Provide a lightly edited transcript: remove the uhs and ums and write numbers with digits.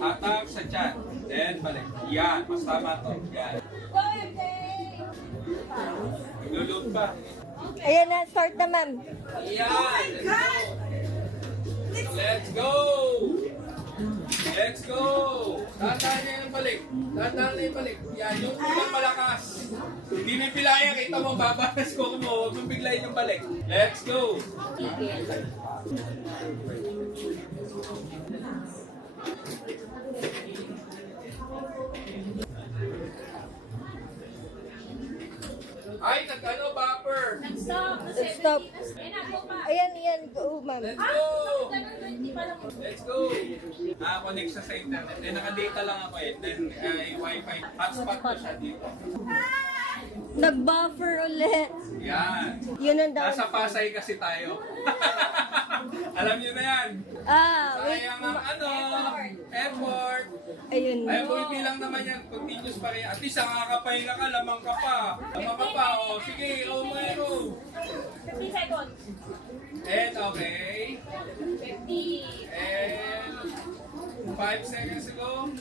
Hatak sa chan. Then balik. Yan. Mas tama to. Yan. Naglulot pa. Ayan na, start na ma'am. Yan. Let's go! Let's go! Tandaan niya yung balik. Tandaan na yung balik. Yan, yung unang malakas. Hindi may pilaya, kita mo, babatas ko mo. Huwag mong biglayin yung balik. Let's go! Ay, nag-ano, bumper. Stop. Ayan, go ma'am. Let's go! Let's go! Connect siya sa internet. Then naka-data lang ako eh. Then Wi-Fi. Hotspot ko siya dito. Nag-buffer ulit. Yan. Yun ang down. Nasa Pasay kasi tayo. Alam niyo na yan. Wait. Sayang ang effort. Ayun. Ay, buhay lang naman yan. Continuous pa rin. At least nakakapahinga ka, lamang ka pa. Lamang ka pa. O, sige, ikaw mo ito. 50 seconds. And okay. 50. And 5 seconds ago.